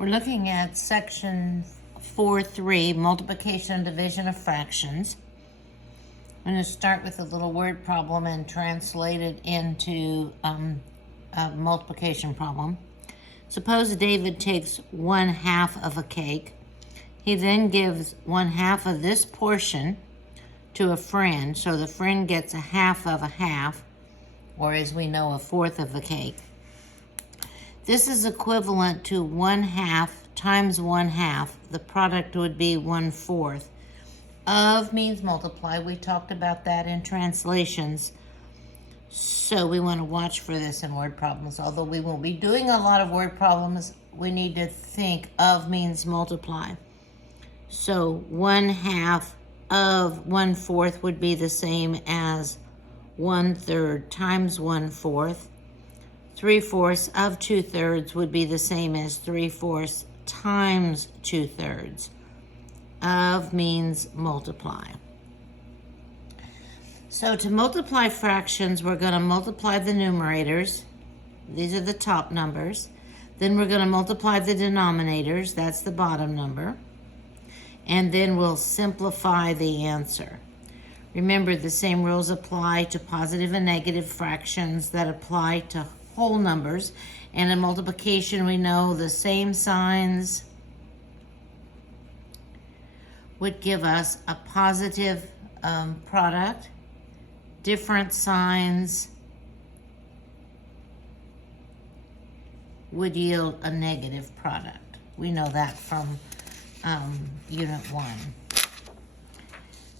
We're looking at section 4.3, multiplication and division of fractions. I'm going to start with a little word problem and translate it into a multiplication problem. Suppose David takes 1/2 of a cake. He then gives 1/2 of this portion to a friend, so the friend gets 1/2 of a half, or as we know, 1/4 of the cake. This is equivalent to 1/2 times 1/2. The product would be 1/4. Of means multiply. We talked about that in translations. So we want to watch for this in word problems. Although we won't be doing a lot of word problems, we need to think of means multiply. So 1/2 of 1/4 would be the same as 1/3 times 1/4. 3/4 of 2/3 would be the same as 3/4 times 2/3. Of means multiply. So to multiply fractions, we're going to multiply the numerators. These are the top numbers. Then we're going to multiply the denominators. That's the bottom number. And then we'll simplify the answer. Remember, the same rules apply to positive and negative fractions that apply to whole numbers. And in multiplication, we know the same signs would give us a positive product. Different signs would yield a negative product. We know that from Unit 1.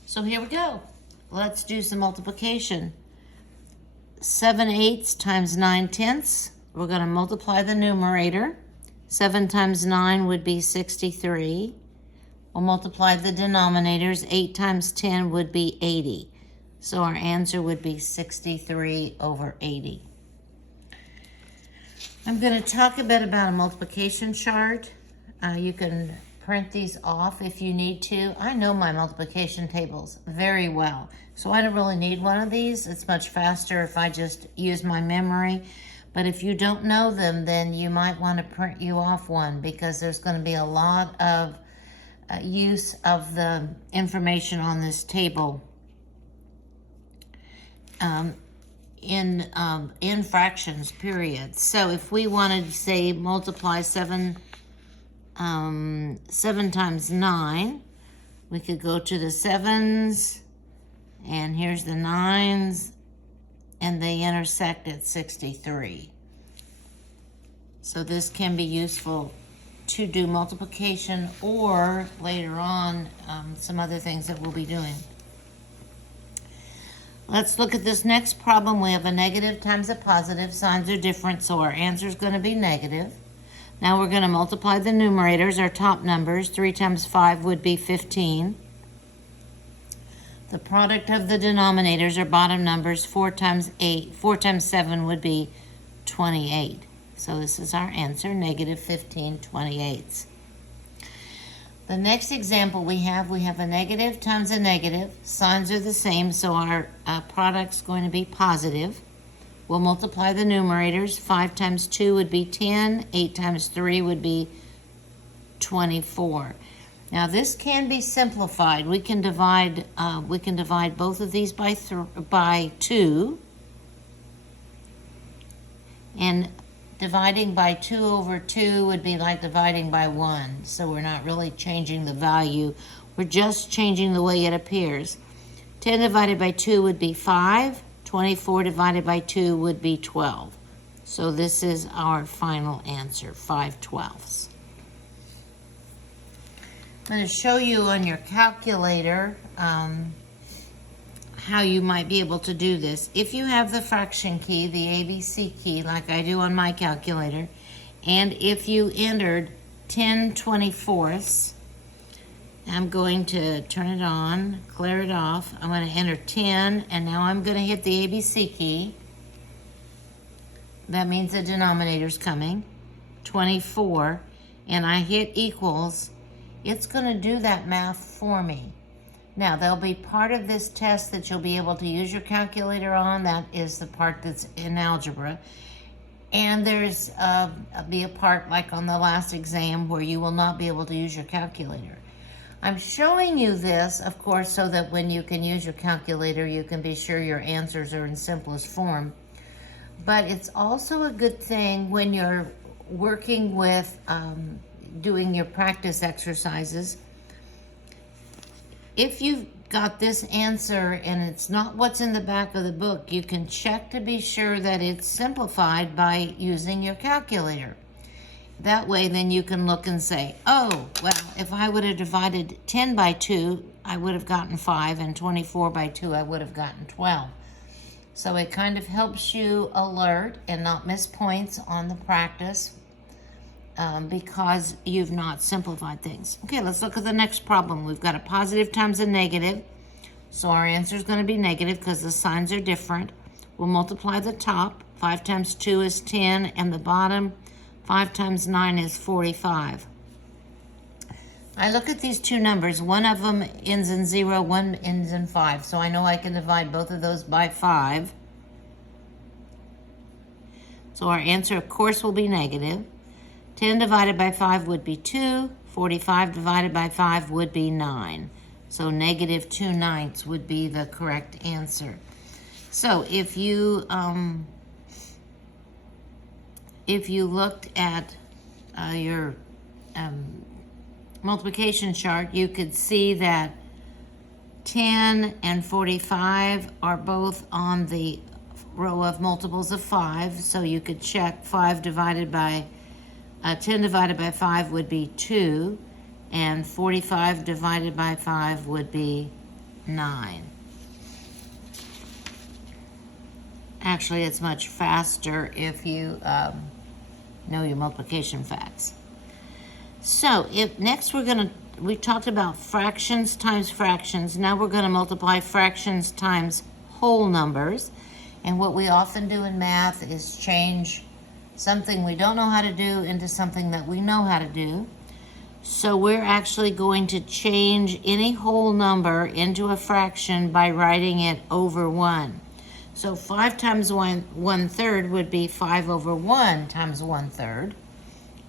So here we go. Let's do some multiplication. 7/8 times 9/10. We're going to multiply the numerator. 7 times 9 would be 63. We'll multiply the denominators. 8 times 10 would be 80. So our answer would be 63/80. I'm going to talk a bit about a multiplication chart. You can print these off if you need to. I know my multiplication tables very well, so I don't really need one of these. It's much faster if I just use my memory. But if you don't know them, then you might want to print you off one, because there's going to be a lot of use of the information on this table in fractions, period. So if we wanted to say multiply 7 times 9, we could go to the 7s, and here's the 9s, and they intersect at 63. So this can be useful to do multiplication, or later on some other things that we'll be doing. Let's look at this next problem. We have a negative times a positive. Signs are different, so our answer is going to be negative. Now we're going to multiply the numerators, our top numbers. 3 times 5 would be 15. The product of the denominators, our bottom numbers. 4 times 7 would be 28. So this is our answer, negative 15/28. The next example we have a negative times a negative. Signs are the same, so our product's going to be positive. We'll multiply the numerators. 5 times 2 would be 10. 8 times 3 would be 24. Now this can be simplified. We can divide both of these by 2. And dividing by 2/2 would be like dividing by 1. So we're not really changing the value. We're just changing the way it appears. 10 divided by 2 would be 5. 24 divided by 2 would be 12. So this is our final answer, 5/12. I'm going to show you on your calculator how you might be able to do this. If you have the fraction key, the ABC key, like I do on my calculator, and if you entered 10/24, I'm going to turn it on, clear it off. I'm going to enter 10, and now I'm going to hit the ABC key. That means the denominator's coming. 24, and I hit equals. It's going to do that math for me. Now, there'll be part of this test that you'll be able to use your calculator on. That is the part that's in algebra. And there's be a part like on the last exam where you will not be able to use your calculator. I'm showing you this, of course, so that when you can use your calculator, you can be sure your answers are in simplest form. But it's also a good thing when you're working with doing your practice exercises. If you've got this answer and it's not what's in the back of the book, you can check to be sure that it's simplified by using your calculator. That way, then you can look and say, oh, well, if I would have divided 10 by 2, I would have gotten 5, and 24 by 2, I would have gotten 12. So it kind of helps you alert and not miss points on the practice because you've not simplified things. Okay, let's look at the next problem. We've got a positive times a negative. So our answer is going to be negative because the signs are different. We'll multiply the top. 5 times 2 is 10, and the bottom, 5 times 9 is 45. I look at these two numbers. One of them ends in 0, one ends in 5. So I know I can divide both of those by 5. So our answer, of course, will be negative. 10 divided by 5 would be 2. 45 divided by 5 would be 9. So negative 2/9 would be the correct answer. So if you looked at your multiplication chart, you could see that 10 and 45 are both on the row of multiples of 5. So you could check 5 divided by 10 divided by 5 would be 2, and 45 divided by 5 would be 9. Actually, it's much faster if you know your multiplication facts. So next we talked about fractions times fractions. Now we're going to multiply fractions times whole numbers. And what we often do in math is change something we don't know how to do into something that we know how to do. So we're actually going to change any whole number into a fraction by writing it over 1. So 5 times 1/3 would be 5 over 1 times 1/3.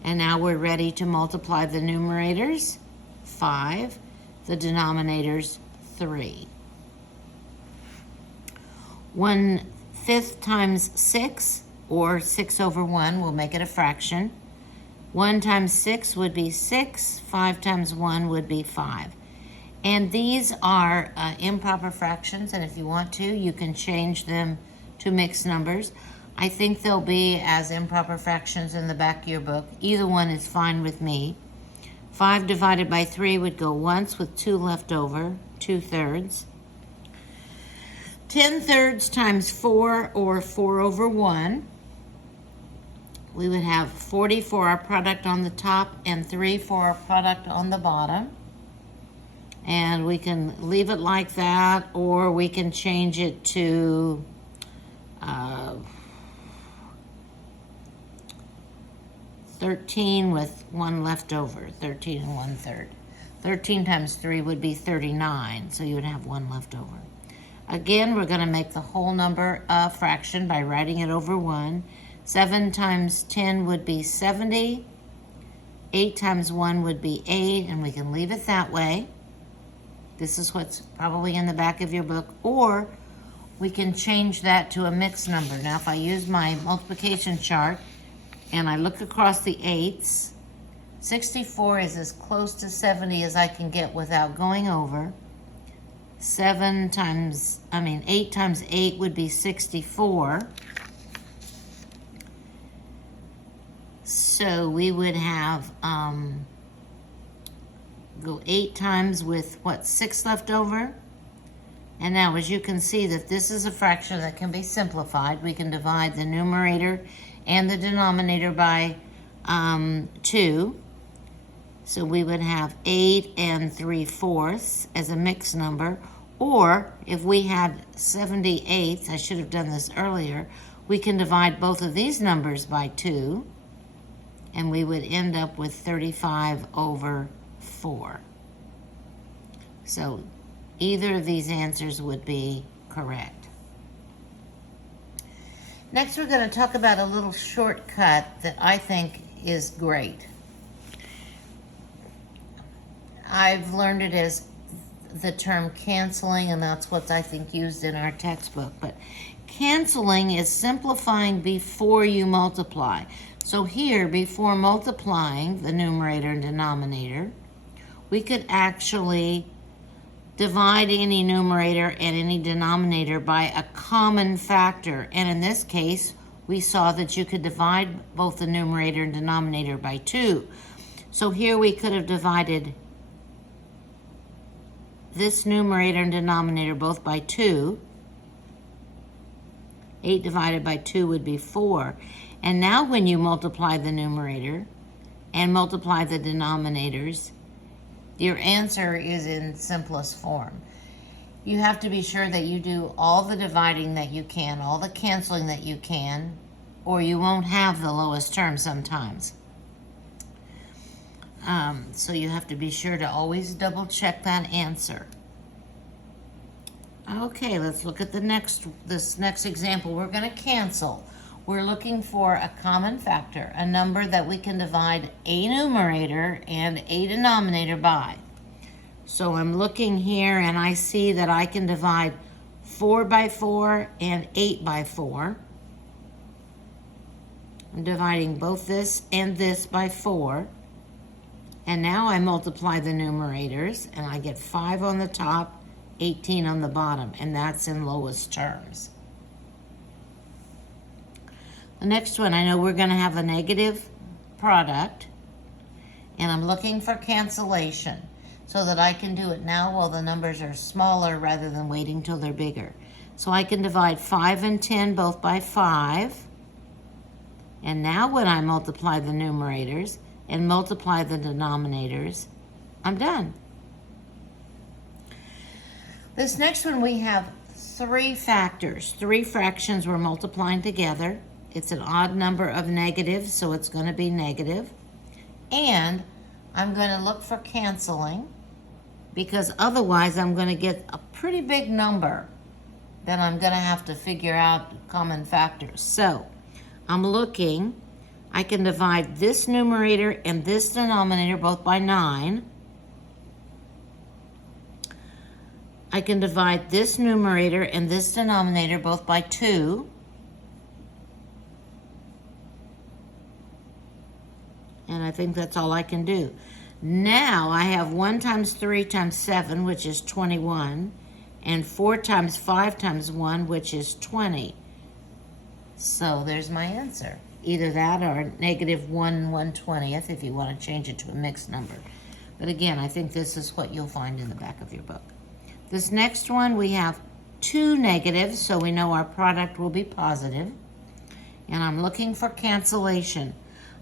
And now we're ready to multiply the numerators, 5, the denominators, 3. 1/5 times 6, or 6 over 1, we'll make it a fraction. 1 times 6 would be 6. 5 times 1 would be 5. And these are improper fractions, and if you want to, you can change them to mixed numbers. I think they'll be as improper fractions in the back of your book. Either one is fine with me. 5 divided by 3 would go once with 2 left over, 2/3. 10/3 times 4, or 4 over 1. We would have 40 for our product on the top and 3 for our product on the bottom. And we can leave it like that, or we can change it to 13 with 1 left over, 13 and 1/3. 13 times 3 would be 39, so you would have 1 left over. Again, we're going to make the whole number a fraction by writing it over 1. 7 times 10 would be 70. 8 times 1 would be 8, and we can leave it that way. This is what's probably in the back of your book, or we can change that to a mixed number. Now, if I use my multiplication chart and I look across the 8s, 64 is as close to 70 as I can get without going over. 8 times 8 would be 64. So we would have go 8 times with 6 left over. And now, as you can see, that this is a fraction that can be simplified. We can divide the numerator and the denominator by 2. So we would have 8 and 3/4 as a mixed number. Or if we had 78ths, I should have done this earlier, we can divide both of these numbers by 2, and we would end up with 35 over 4. So either of these answers would be correct. Next, we're going to talk about a little shortcut that I think is great. I've learned it as the term canceling, and that's what I think used in our textbook. But canceling is simplifying before you multiply. So here, before multiplying the numerator and denominator, we could actually divide any numerator and any denominator by a common factor. And in this case, we saw that you could divide both the numerator and denominator by 2. So here we could have divided this numerator and denominator both by 2. 8 divided by 2 would be 4. And now when you multiply the numerator and multiply the denominators, your answer is in simplest form. You have to be sure that you do all the dividing that you can, all the canceling that you can, or you won't have the lowest term sometimes. So you have to be sure to always double check that answer. Okay, let's look at this next example. We're going to cancel. We're looking for a common factor, a number that we can divide a numerator and a denominator by. So I'm looking here and I see that I can divide 4 by 4 and 8 by 4. I'm dividing both this and this by 4. And now I multiply the numerators and I get 5 on the top, 18 on the bottom, and that's in lowest terms. The next one, I know we're going to have a negative product, and I'm looking for cancellation so that I can do it now while the numbers are smaller rather than waiting till they're bigger. So I can divide 5 and 10 both by 5, and now when I multiply the numerators and multiply the denominators, I'm done. This next one, we have 3 factors, 3 fractions we're multiplying together. It's an odd number of negatives, so it's going to be negative. And I'm going to look for canceling, because otherwise I'm going to get a pretty big number that I'm going to have to figure out common factors. So I'm looking, I can divide this numerator and this denominator both by 9. I can divide this numerator and this denominator both by 2. And I think that's all I can do. Now I have 1 times 3 times 7, which is 21, and 4 times 5 times 1, which is 20. So there's my answer. Either that or negative 1/120th if you want to change it to a mixed number. But again, I think this is what you'll find in the back of your book. This next one, we have 2 negatives, so we know our product will be positive. And I'm looking for cancellation.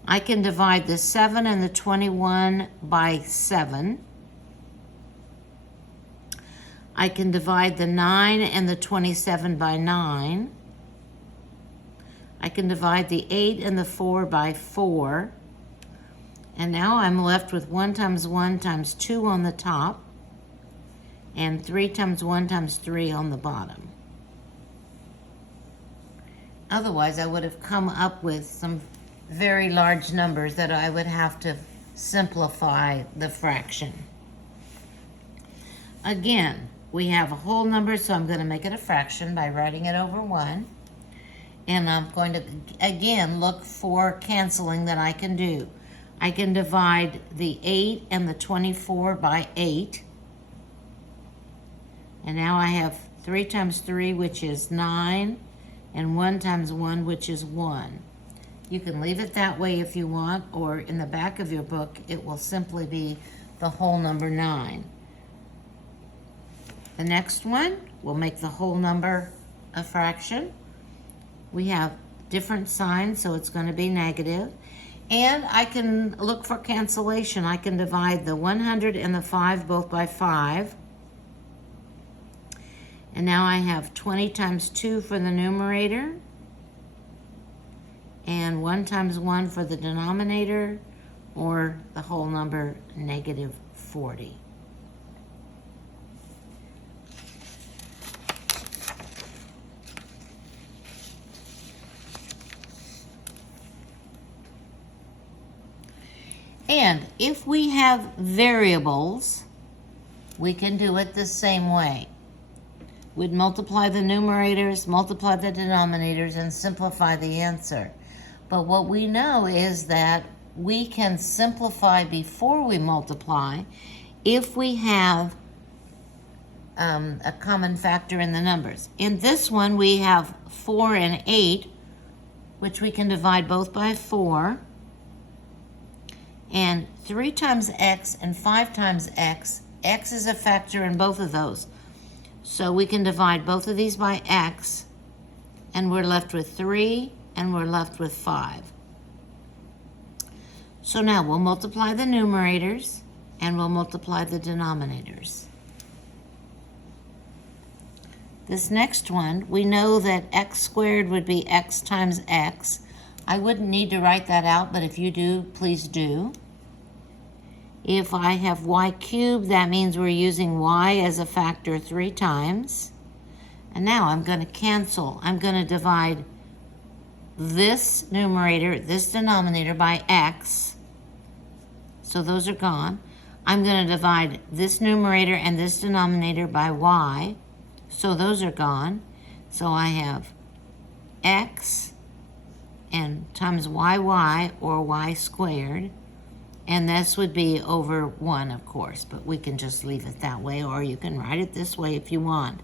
I can divide the 7 and the 21 by 7. I can divide the 9 and the 27 by 9. I can divide the 8 and the 4 by 4. And now I'm left with 1 times 1 times 2 on the top and 3 times 1 times 3 on the bottom. Otherwise, I would have come up with some very large numbers that I would have to simplify the fraction. Again, we have a whole number, so I'm going to make it a fraction by writing it over 1. And I'm going to, again, look for canceling that I can do. I can divide the 8 and the 24 by 8. And now I have 3 times 3, which is 9, and 1 times 1, which is 1. You can leave it that way if you want, or in the back of your book, it will simply be the whole number 9. The next one, we'll make the whole number a fraction. We have different signs, so it's going to be negative. And I can look for cancellation. I can divide the 100 and the 5 both by 5. And now I have 20 times 2 for the numerator, and 1 times 1 for the denominator, or the whole number, negative 40. And if we have variables, we can do it the same way. We'd multiply the numerators, multiply the denominators, and simplify the answer. But what we know is that we can simplify before we multiply if we have a common factor in the numbers. In this one, we have 4 and 8, which we can divide both by 4. And 3 times x and 5 times x, x is a factor in both of those. So we can divide both of these by x, and we're left with 3, and we're left with 5. So now we'll multiply the numerators, and we'll multiply the denominators. This next one, we know that x squared would be x times x. I wouldn't need to write that out, but if you do, please do. If I have y cubed, that means we're using y as a factor 3 times. And now I'm going to cancel. I'm going to divide this numerator, this denominator by x. So those are gone. I'm going to divide this numerator and this denominator by y. So those are gone. So I have x and times yy, or y squared. And this would be over 1, of course, but we can just leave it that way, or you can write it this way if you want.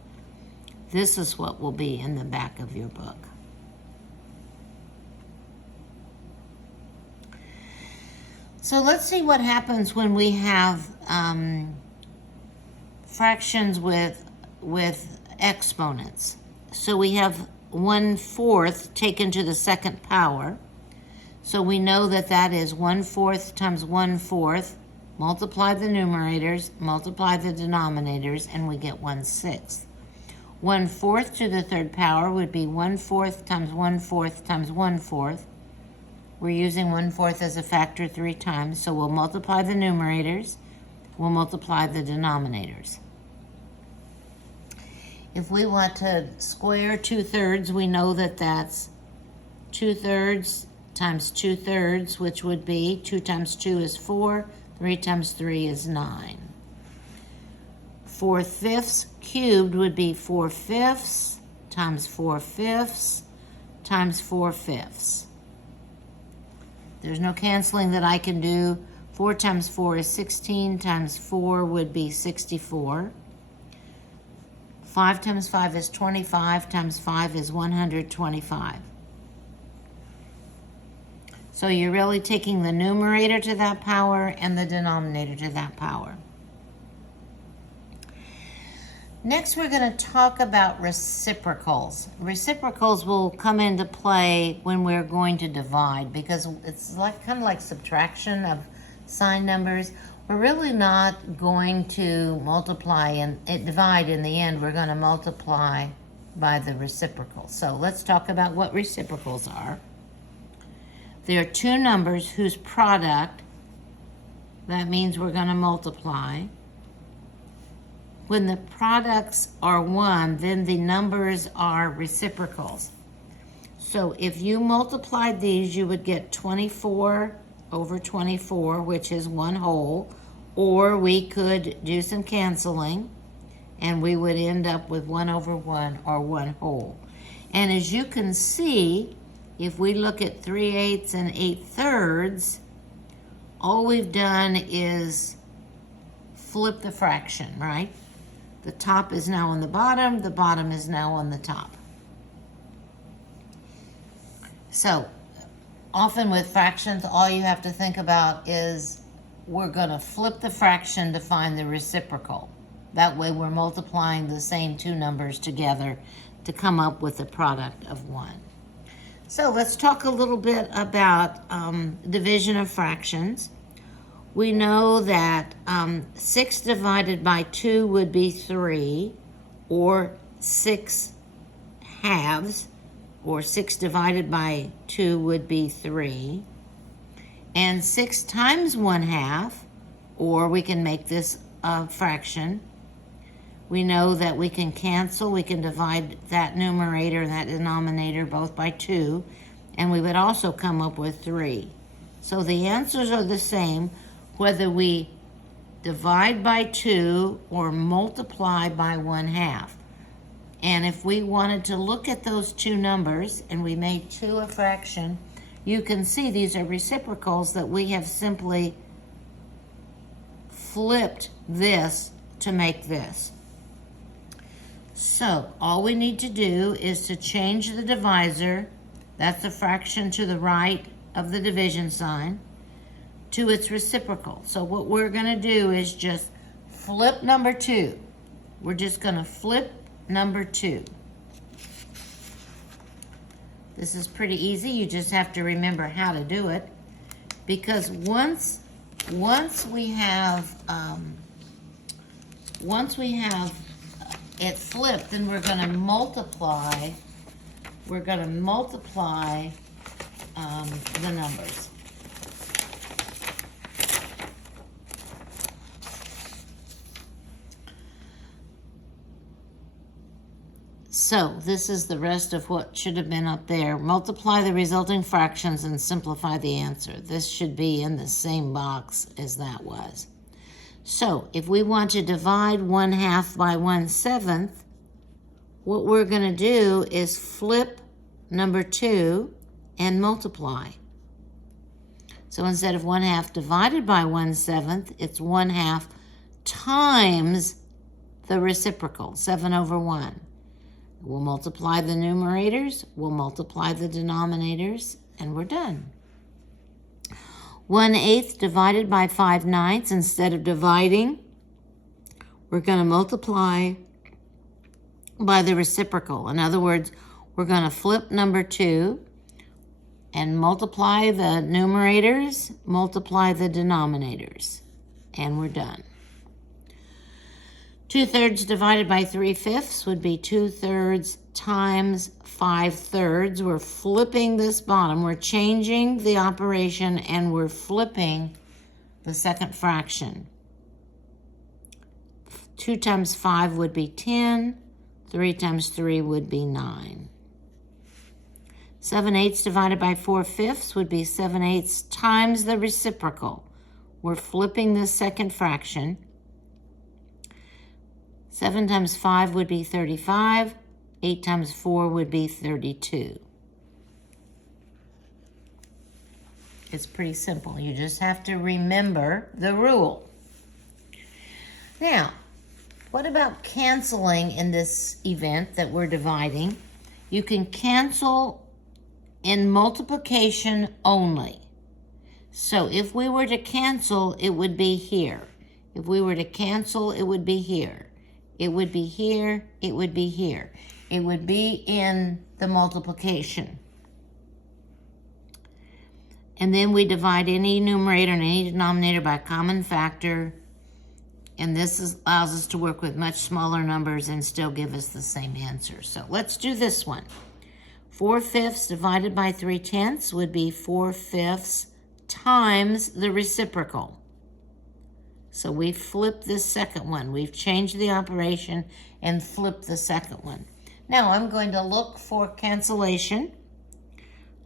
This is what will be in the back of your book. So let's see what happens when we have fractions with exponents. So we have 1/4 taken to the second power. So we know that that is 1/4 times 1/4. Multiply the numerators, multiply the denominators, and we get 1/6. 1/4 to the third power would be 1/4 times 1/4 times 1/4. We're using 1/4 as a factor 3 times, so we'll multiply the numerators, we'll multiply the denominators. If we want to square 2/3, we know that that's 2/3 times 2/3, which would be 2 times 2 is 4, 3 times 3 is 9. 4/5 cubed would be 4/5 times 4/5 times 4/5. There's no canceling that I can do. 4 times 4 is 16, times 4 would be 64. 5 times 5 is 25, times 5 is 125. So you're really taking the numerator to that power and the denominator to that power. Next, we're going to talk about reciprocals. Reciprocals will come into play when we're going to divide, because it's kind of like subtraction of sign numbers. We're really not going to multiply and divide in the end. We're going to multiply by the reciprocal. So let's talk about what reciprocals are. There are two numbers whose product, that means we're going to multiply. When the products are 1, then the numbers are reciprocals. So if you multiplied these, you would get 24 over 24, which is 1 whole, or we could do some canceling, and we would end up with 1 over 1, or 1 whole. And as you can see, if we look at 3/8 and 8/3, all we've done is flip the fraction, right? The top is now on the bottom is now on the top. So often with fractions, all you have to think about is we're going to flip the fraction to find the reciprocal. That way we're multiplying the same two numbers together to come up with the product of 1. So let's talk a little bit about division of fractions. We know that 6 divided by 2 would be 3, or 6 halves, or 6 divided by 2 would be 3. And 6 times 1/2, or we can make this a fraction. We know that we can cancel, we can divide that numerator and that denominator both by 2, and we would also come up with 3. So the answers are the same whether we divide by 2 or multiply by 1/2. And if we wanted to look at those two numbers and we made 2 a fraction, you can see these are reciprocals that we have simply flipped this to make this. So all we need to do is to change the divisor, that's the fraction to the right of the division sign, to its reciprocal. So what we're going to do is just flip number 2. We're just going to flip number 2. This is pretty easy. You just have to remember how to do it, because once we have it flipped, then we're going to multiply. We're going to multiply the numbers. So this is the rest of what should have been up there. Multiply the resulting fractions and simplify the answer. This should be in the same box as that was. So if we want to divide 1/2 by 1/7, what we're going to do is flip number 2 and multiply. So instead of 1/2 divided by 1/7, it's 1/2 times the reciprocal, 7/1. We'll multiply the numerators, we'll multiply the denominators, and we're done. 1/8 divided by 5/9, instead of dividing, we're going to multiply by the reciprocal. In other words, we're going to flip number 2 and multiply the numerators, multiply the denominators, and we're done. 2/3 divided by 3/5 would be 2/3 times 5/3. We're flipping this bottom. We're changing the operation and we're flipping the second fraction. 2 times 5 would be 10. 3 times 3 would be 9. 7/8 divided by 4/5 would be 7/8 times the reciprocal. We're flipping the second fraction. 7 times 5 would be 35. 8 times 4 would be 32. It's pretty simple. You just have to remember the rule. Now, what about canceling in this event that we're dividing? You can cancel in multiplication only. So if we were to cancel, it would be here. If we were to cancel, it would be here. It would be here, it would be here. It would be in the multiplication. And then we divide any numerator and any denominator by a common factor. And this allows us to work with much smaller numbers and still give us the same answer. So let's do this one. 4/5 divided by 3/10 would be 4/5 times the reciprocal. So we flip this second one. We've changed the operation and flipped the second one. Now I'm going to look for cancellation.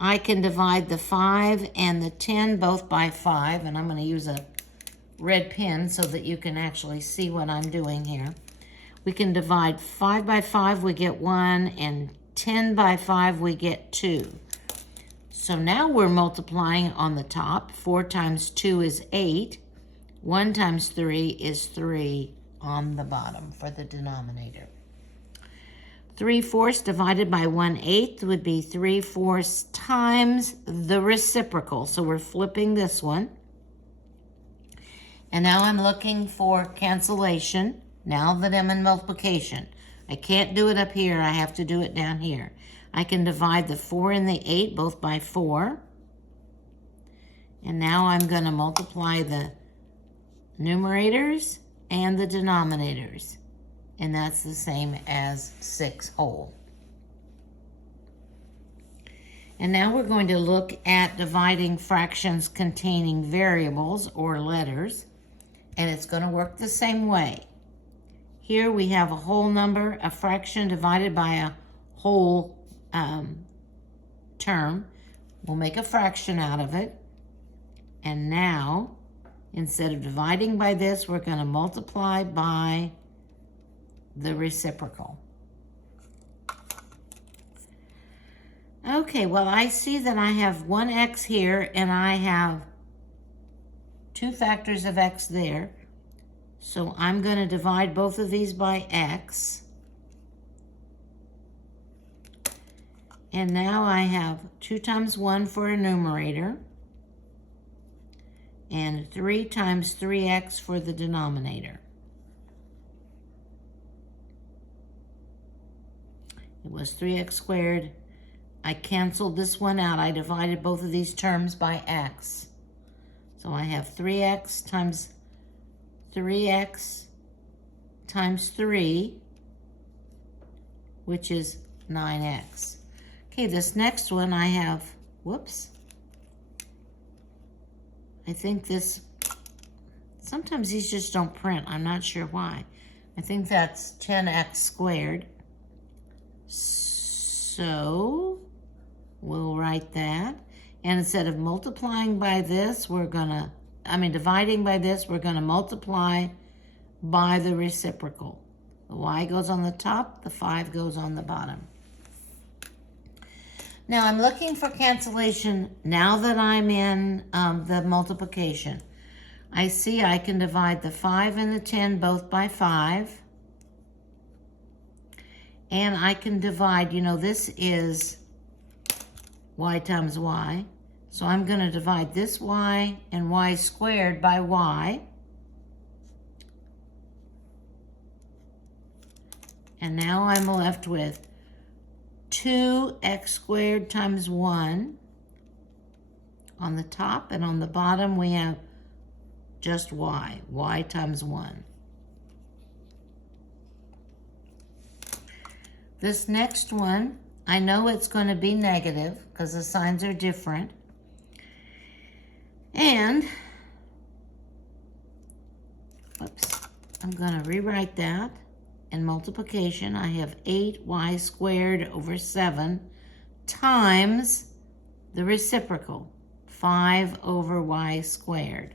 I can divide the 5 and the 10 both by 5, and I'm going to use a red pen so that you can actually see what I'm doing here. We can divide 5 by 5, we get 1, and 10 by 5, we get 2. So now we're multiplying on the top. 4 times 2 is 8. 1 times 3 is 3 on the bottom for the denominator. 3/4 divided by 1/8 would be 3/4 times the reciprocal. So we're flipping this one. And now I'm looking for cancellation now that I'm in multiplication. I can't do it up here. I have to do it down here. I can divide the 4 and the 8 both by 4. And now I'm going to multiply the numerators and the denominators, and that's the same as 6 whole. And now we're going to look at dividing fractions containing variables or letters, and it's going to work the same way. Here we have a whole number, a fraction divided by a whole term. We'll make a fraction out of it. And now, instead of dividing by this, we're going to multiply by the reciprocal. Okay, well, I see that I have one x here and I have 2 factors of x there. So I'm going to divide both of these by x. And now I have 2 times 1 for a numerator and 3 times 3x for the denominator. It was 3x squared. I canceled this one out. I divided both of these terms by x. So I have 3x times 3x times 3, which is 9x. Okay, this next one I have, whoops. I think this, sometimes these just don't print. I'm not sure why. I think that's 10x squared. So we'll write that. And instead of multiplying by this, dividing by this, we're gonna multiply by the reciprocal. The y goes on the top, the 5 goes on the bottom. Now I'm looking for cancellation now that I'm in the multiplication. I see I can divide the 5 and the 10 both by 5. And I can divide, this is y times y. So I'm going to divide this y and y squared by y. And now I'm left with 2x squared times 1 on the top, and on the bottom we have just y times 1. This next one, I know it's going to be negative because the signs are different. And, I'm going to rewrite that. In multiplication, I have 8y squared over 7 times the reciprocal, 5 over y squared.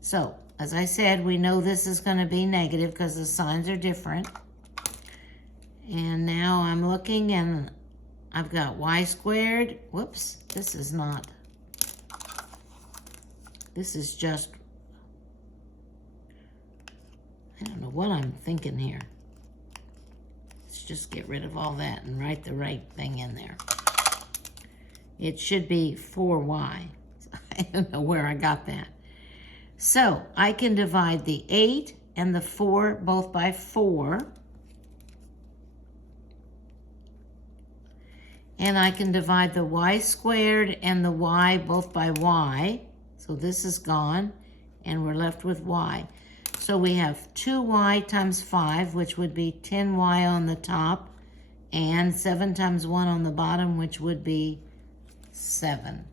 So, as I said, we know this is going to be negative because the signs are different. And now I'm looking and I've got y squared. Whoops, this is just, I don't know what I'm thinking here. Let's just get rid of all that and write the right thing in there. It should be 4y. I don't know where I got that. So I can divide the 8 and the 4 both by 4. And I can divide the y squared and the y both by y. So this is gone, and we're left with y. So we have 2y times 5, which would be 10y on the top, and 7 times 1 on the bottom, which would be 7.